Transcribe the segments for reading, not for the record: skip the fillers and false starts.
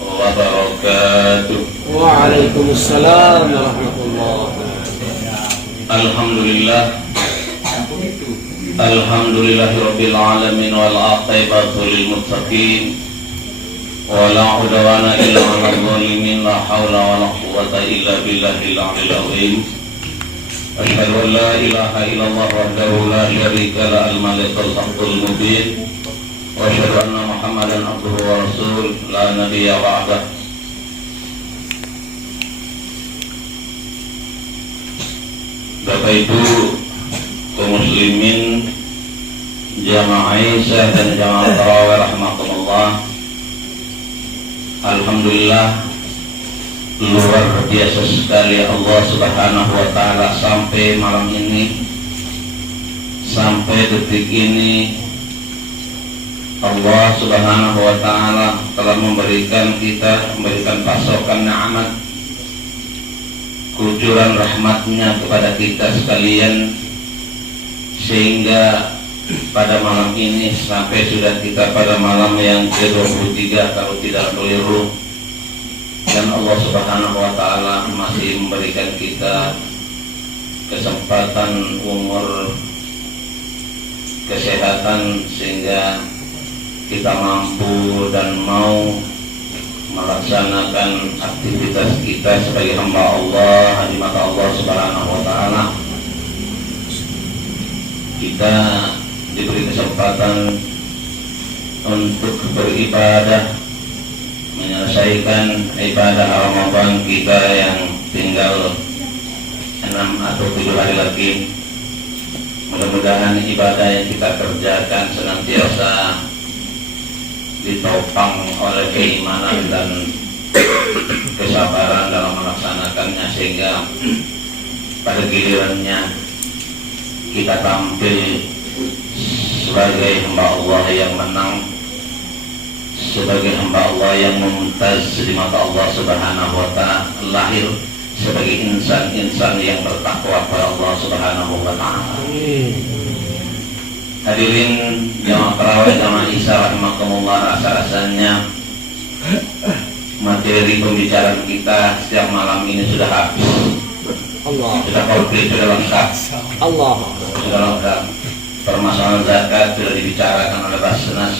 wabarakatuh. Waalaikumsalam warahmatullahi Alhamdulillah. Alhamdulillahirabbil alamin wal aqibatu lil muttaqin. Wa la udwana illa 'alal zalimin. La haula wa la quwwata illa billahil 'aliyyil 'azim. Asyhadu an la ilaha illallah wahdahu la syarika lahu al-malikul haqqul mubin. Wa asyhadu anna Muhammadan abduhu wa rasuluh la nabiyya ba'dah. Bapak Ibu kaum muslimin, jamaah Aisyah dan jamaah tarawih rahimakumullah. Alhamdulillah, luar biasa sekali Allah Subhanahu wa taala sampai malam ini, sampai detik ini Allah Subhanahu wa taala telah memberikan pasokan nikmat, kucuran rahmatnya kepada kita sekalian, sehingga pada malam ini sampai sudah kita pada malam yang ke-23 kalau tidak keliru, dan Allah Subhanahu wa taala masih memberikan kita kesempatan, umur, kesehatan, sehingga kita mampu dan mau melaksanakan aktivitas kita sebagai hamba Allah di mata Allah Subhanahu wa taala. Kita diberi kesempatan untuk beribadah, menyelesaikan ibadah Ramadan kita yang tinggal 6 atau 7 hari lagi. Mudah-mudahan ibadah yang kita kerjakan senantiasa ditopang oleh keimanan dan kesabaran dalam melaksanakannya, sehingga pada gilirannya kita tampil sebagai hamba Allah yang menang, sebagai hamba Allah yang mumtaz di mata Allah Subhanahu wa taala, lahir sebagai insan-insan yang bertakwa kepada Allah Subhanahu wa taala. Hadirin jamaah tarawih, jamaah Isya rahimakumullah, rasa-rasanya materi pembicaraan kita setiap malam ini sudah habis. Sudah komplit, sudah lengkap. Sudah lengkap. Permasalahan zakat sudah dibicarakan oleh Basnas.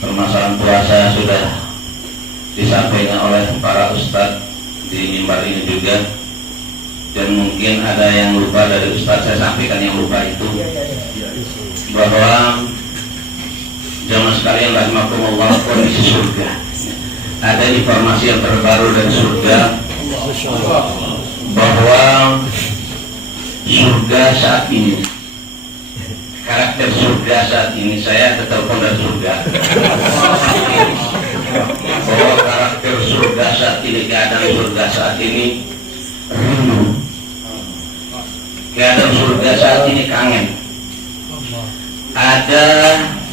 Permasalahan puasa sudah disampaikan oleh para ustadz di mimbar ini juga. Dan mungkin ada yang lupa dari ustadz, saya sampaikan yang lupa itu, bahwa jamaah sekalian rahimakumullah, kondisi surga. Ada informasi yang terbaru dari surga, bahwa surga saat ini, karakter surga saat ini, saya telepon dari surga, bahwa karakter surga saat ini, keadaan surga saat ini rindu. Keadaan surga saat ini kangen. Ada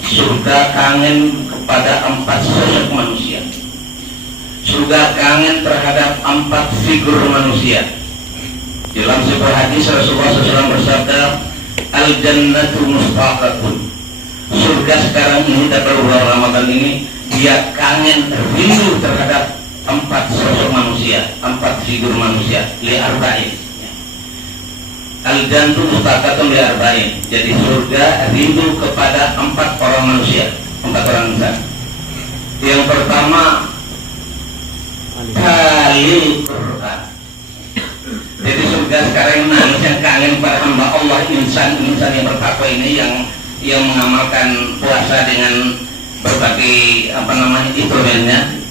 surga kangen kepada 4 sosok manusia. Surga kangen terhadap 4 figur manusia. Dalam sebuah hadis Rasulullah SAW bersabda, al-jannatu mustaqatun. Surga sekarang ini dan bulan Ramadan ini, dia kangen, rindu terhadap 4 sosok manusia, 4 figur manusia, li'arba'in. Al-jannatu mustaqatun li'arba'in. Jadi surga rindu kepada 4 orang manusia, 4 orang insan. Yang pertama, Khalil Quran. Jadi surga sekarang nangis yang kangen pada hamba Allah, insan-insan yang bertakwa ini, yang mengamalkan puasa dengan berbagai instrumennya.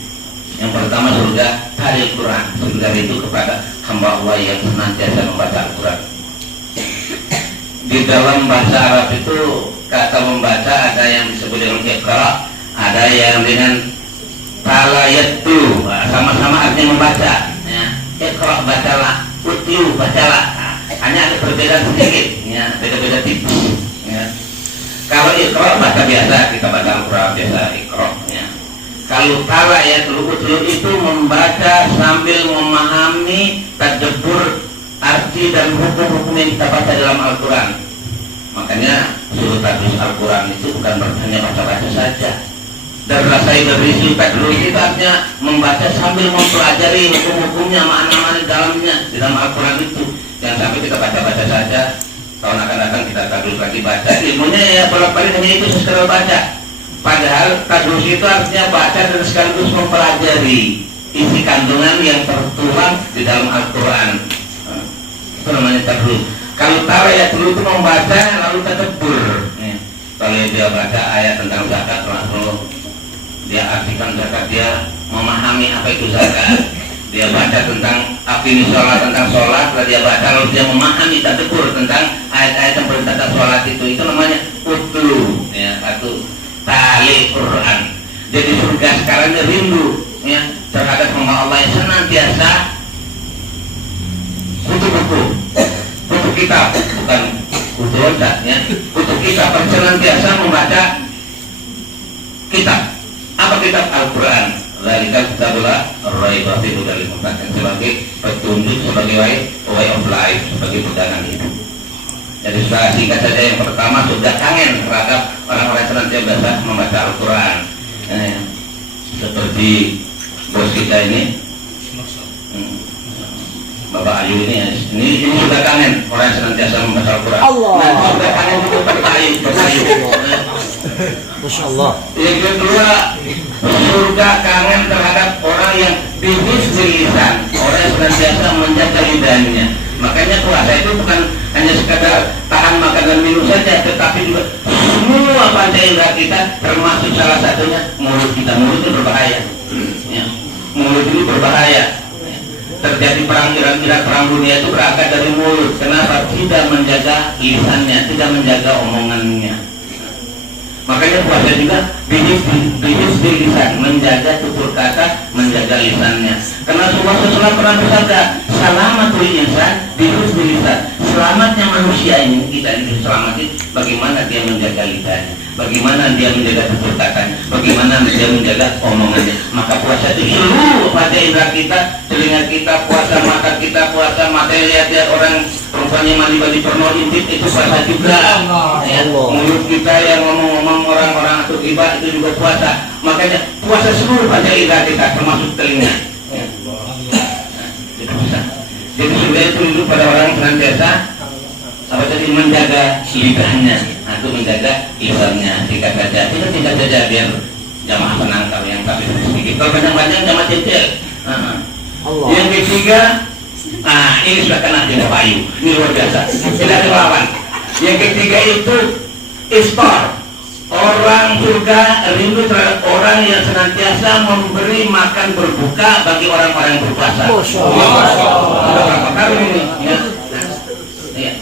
Yang pertama surga Khalil Quran. Surga itu kepada hamba Allah yang senantiasa membaca Al-Quran. Di dalam bahasa Arab itu kata membaca ada yang disebut dengan iqra, ada yang dengan talayatu, sama-sama artinya membaca. Ya. Iqra bacalah, utlu bacalah. Hanya ada perbedaan sedikit, ya, beda-beda tipis. Ya. Kalau iqra baca biasa, kita baca Al-Quran biasa iqra. Ya. Kalau talayatu, utlu itu membaca sambil memahami tadabbur arti dan hukum-hukum yang kita baca dalam Al-Quran. Makanya suruh tadrus Al-Quran itu bukan hanya baca-baca saja. Dan rasai berisi tadrus artinya membaca sambil mempelajari hukum-hukumnya, makna-makna di dalamnya di dalam Al-Quran itu. Jangan sampai kita baca-baca saja, tahun akan datang kita tadrus lagi baca, ilmunya ya bolak-balik hanya itu sekedar baca. Padahal tadrus itu artinya baca dan sekaligus mempelajari isi kandungan yang tertuang di dalam Al-Quran. Itu namanya tadrus. Kalau tarayatul itu membaca lalu tadabbur. Kalau dia baca ayat tentang zakat langsung dia artikan zakat, dia memahami apa itu zakat. Dia baca tentang aqimi sholat, tentang sholat, lalu dia baca lalu dia memahami tadabbur tentang ayat-ayat yang berkaitan sholat itu namanya utlu, ya, satu tali Quran. Jadi surga sekarang dia rindu, ya, terhadap hamba Allah yang senantiasa kutu buku, kutu kitab, bukan kutu loncat, ya, kutu kitab, senantiasa membaca kitab. Apa kitab? Al-Quran. Zalika kitabullah ar-raiba fihi hudal lil muttaqin, sebagai petunjuk, sebagai way of life, sebagai pegangan hidup. Jadi sudah singkat saja, yang pertama sudah kangen terhadap orang-orang senantiasa membaca Al-Quran. Seperti bos kita ini, Bapak Ayu ini sudah kangen orang yang senantiasa membaca Al-Quran. Nah, sudah kangen itu berkayu. Masya Allah. Yang kedua, surga kangen terhadap orang yang bihifdzil lisan, orang yang senantiasa menjaga lidahnya. Makanya puasa itu bukan hanya sekadar tahan makan dan minum saja, tetapi juga semua panca indera kita, termasuk salah satunya mulut kita. Mulut itu berbahaya, ya. Mulut itu berbahaya. Terjadi perang Irak, perang dunia itu berangkat dari mulut. Kenapa? Tidak menjaga lisannya, tidak menjaga omongannya. Makanya puasa juga bihifdzil lisan, menjaga tutur kata, menjaga lisannya. Karena Rasulullah SAW pernah bersabda, salamatul insan bihifdzil lisan. Selamatnya manusia ini, kita ini diselamatkan bagaimana dia menjaga lidahnya, bagaimana dia menjaga tutur katanya, bagaimana dia menjaga omongannya. Maka puasa itu seluruh pada indera kita, telinga kita puasa, mata kita puasa, mata lihat orang perempuannya mandi porno intip itu puasa juga, ya. Mulut kita yang ngomong-ngomong orang-orang atau ibadah itu juga puasa. Makanya puasa seluruh pada indera kita, termasuk telinga, ya. Jadi sudah itu hidup pada orang senantiasa apa tadi, menjaga lidahnya atau menjaga lisannya. Singkat saja, kita tidak saja biar jamaah tenang. Kalau yang tapi sedikit, kalau panjang-panjang jamaah kecil. Yang ketiga, ini sudah kena di Bapak Ayu, ini luar biasa, tidak ada lawan. Yang ketiga itu istar. Orang surga rindu terhadap orang yang senantiasa memberi makan berbuka bagi orang-orang yang berpuasa. Sudah berapa kali ini? Ya. Ya.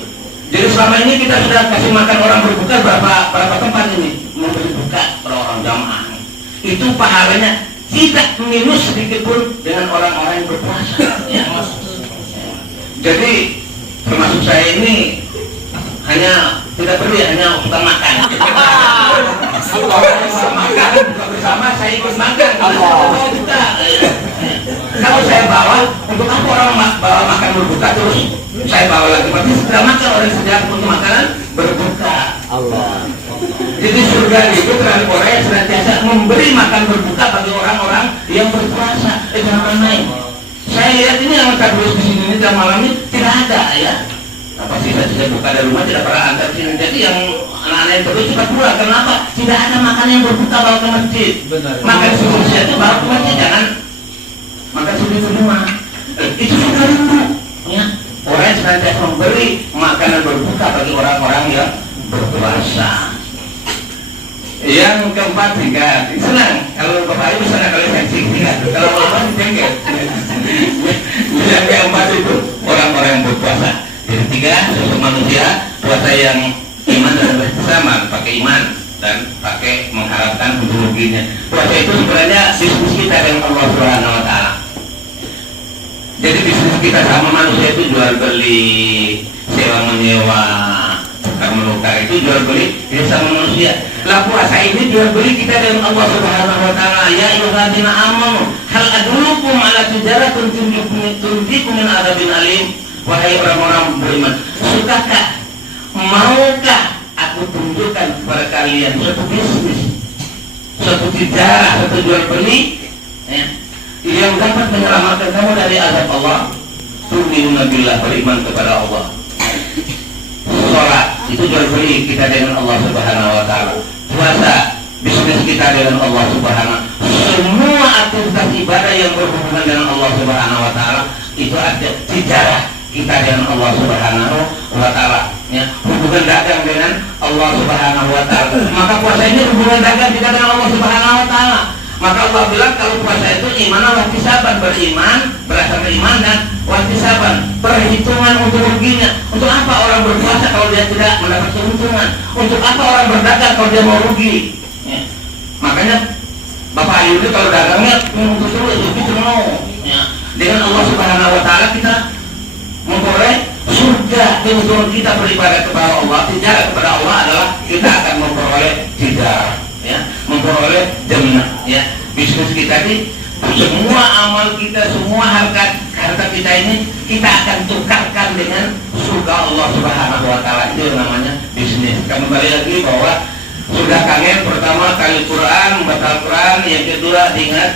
Jadi selama ini kita sudah kasih makan orang berbuka berapa tempat ini, memberi buka pada orang jamaah. Itu pahalanya tidak minus sedikit pun dengan orang-orang yang berpuasa. Ya. Jadi termasuk saya ini hanya tidak perlu, hanya suka makan. Makan buka bersama, saya ikut makan. Kalau saya bawa, untuk apa orang bawa makan berbuka terus saya bawa lagi? Berarti sudah makan orang sedang untuk makanan berbuka. Allah. Jadi surga itu terhadap orang yang senantiasa memberi makan berbuka bagi orang-orang yang berpuasa. Jangan main. Saya lihat ini yang terus di sini dalam malam ini tidak ada, ya. Apa sih, saya buka dari rumah tidak pernah antar sini. Jadi yang anak-anak yang terus suka pulang. Kenapa? Tidak ada makan yang berbuka bawa ke masjid. Makan susu itu bawa ke masjid, jangan makan susu di rumah. Itu sudah rindu, ya. Orang yang senantiasa memberi makanan berbuka bagi orang-orang yang berpuasa. Yang keempat, tingkat senang. Kalau Bapak Ibu senang kalau saya tingkat. Kalau Bapak tingkat. Yang keempat itu orang-orang yang berpuasa. Yang ketiga, sosok manusia puasa yang iman dan bersama, pakai iman dan pakai mengharapkan untuk ruginya. Puasa itu sebenarnya bisnis kita dengan Allah Subhanahu Wa Taala. Jadi bisnis kita sama manusia itu jual beli, sewa menyewa, tukar menukar, itu jual beli kita sama manusia. Lah puasa ini jual beli kita dengan Allah Subhanahu Wa Taala. Ya ayyuhalladzina amanu hal adullukum ala tijaratin tunjikum min adzabin alim. Wahai orang-orang beriman, sukakah, maukah aku tunjukkan kepada kalian suatu bisnis, suatu tijarah, suatu jual beli, ya, menyelamatkan kamu dari azab Allah? Tu'minuna billah, beriman kepada Allah. Sholat itu jual beli kita dengan Allah Subhanahu wa taala. Puasa bisnis kita dengan Allah Subhanahu. Semua aktivitas ibadah yang berhubungan dengan Allah Subhanahu wa taala itu ada tijarah kita dengan Allah Subhanahu wa taala, ya, hubungan dagang dengan Allah Subhanahu wa taala. Maka puasa ini hubungan dagang kita dengan Allah Subhanahu wa taala. Maka Allah bilang kalau puasa itu iman wa ihtisaban, beriman berdasarkan iman dan wa ihtisaban, perhitungan untuk ruginya. Untuk apa orang berpuasa kalau dia tidak mendapat keuntungan? Untuk apa orang berdagang kalau dia mau rugi? Ya. Makanya Bapak Ayu ini kalau dagangnya untuk terus itu mau, ya. Dengan Allah Subhanahu wa taala kita memperoleh surga. Keuntungan kita beribadah kepada Allah, tijarah kepada Allah adalah kita akan memperoleh tijarah, ya, memperoleh jannah, ya. Bisnis kita ini, semua amal kita, semua harta kita ini kita akan tukarkan dengan surga Allah Subhanahu wa taala. Itu yang namanya bisnis. Kembali lagi bahwa sudah kangen, pertama kali Quran, membaca Quran, yang kedua ingat,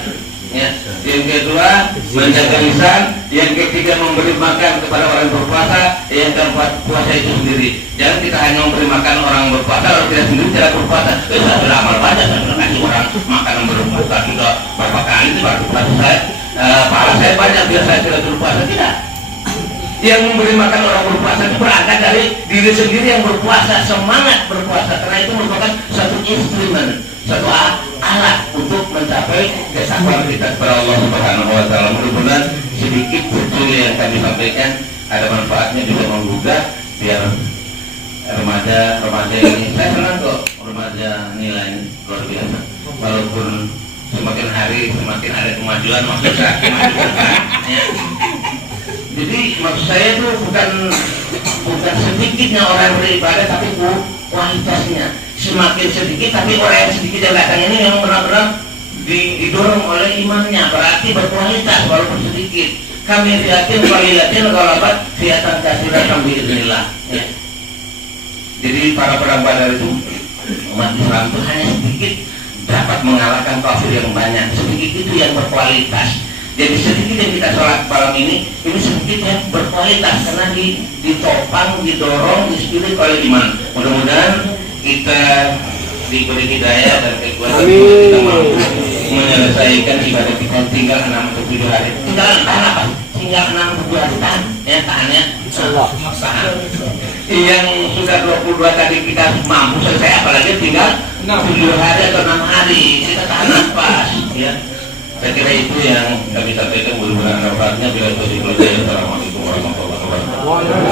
ya, yang kedua menjaga lisan, yang ketiga memberi makan kepada orang berpuasa, yang keempat puasa itu sendiri. Jangan kita hanya memberi makan orang berpuasa, kalau tidak sendiri tidak berpuasa. Saya sudah amal banyak, saya sudah kasih orang makanan berpuasa sudah berapa kali itu baru puasa saya, pahala saya banyak biar saya tidak berpuasa. Tidak. Yang memberi makan orang berpuasa itu berangkat dari diri sendiri yang berpuasa, semangat berpuasa, karena itu merupakan satu instrumen, satu alat untuk mencapai kesabaran kita kepada Allah Subhanahu wa taala. Mudah-mudahan sedikit betul yang kami sampaikan ada manfaatnya juga menggugah biar remaja ini, saya senang kok remaja nilai luar biasa. Walaupun semakin hari semakin ada kemajuan, maksud saya kemajuan, ya. Jadi maksud saya itu bukan sedikitnya orang beribadah, tapi kualitasnya. Semakin sedikit, tapi orang yang sedikit yang datang ini yang benar-benar didorong oleh imannya, berarti berkualitas walaupun sedikit. Kami yakin kualitasnya galabat fiatan kasiran biiznillah, ya. Jadi para perang Badar itu umat Islam itu hanya sedikit dapat mengalahkan kafir yang banyak. Sedikit itu yang berkualitas. Jadi sedikit yang kita sholat malam ini sedikit yang berkualitas karena ditopang, didorong, dispirit oleh iman. Mudah-mudahan kita diberi hidayah dan kekuatan kita mampu menyelesaikan ibadah kita tinggal 6-7 hari. Tinggal apa? Tinggal 6-7 hari tahan, ya, tahannya. Tahan. Yang sudah 22 tadi kita mampu selesai, apalagi tinggal 7 hari atau 6 hari kita tahan nafas, ya. Saya kira itu yang kami sampaikan, mudah-mudahan manfaatnya. Bila itu Assalamualaikum warahmatullahi wabarakatuh.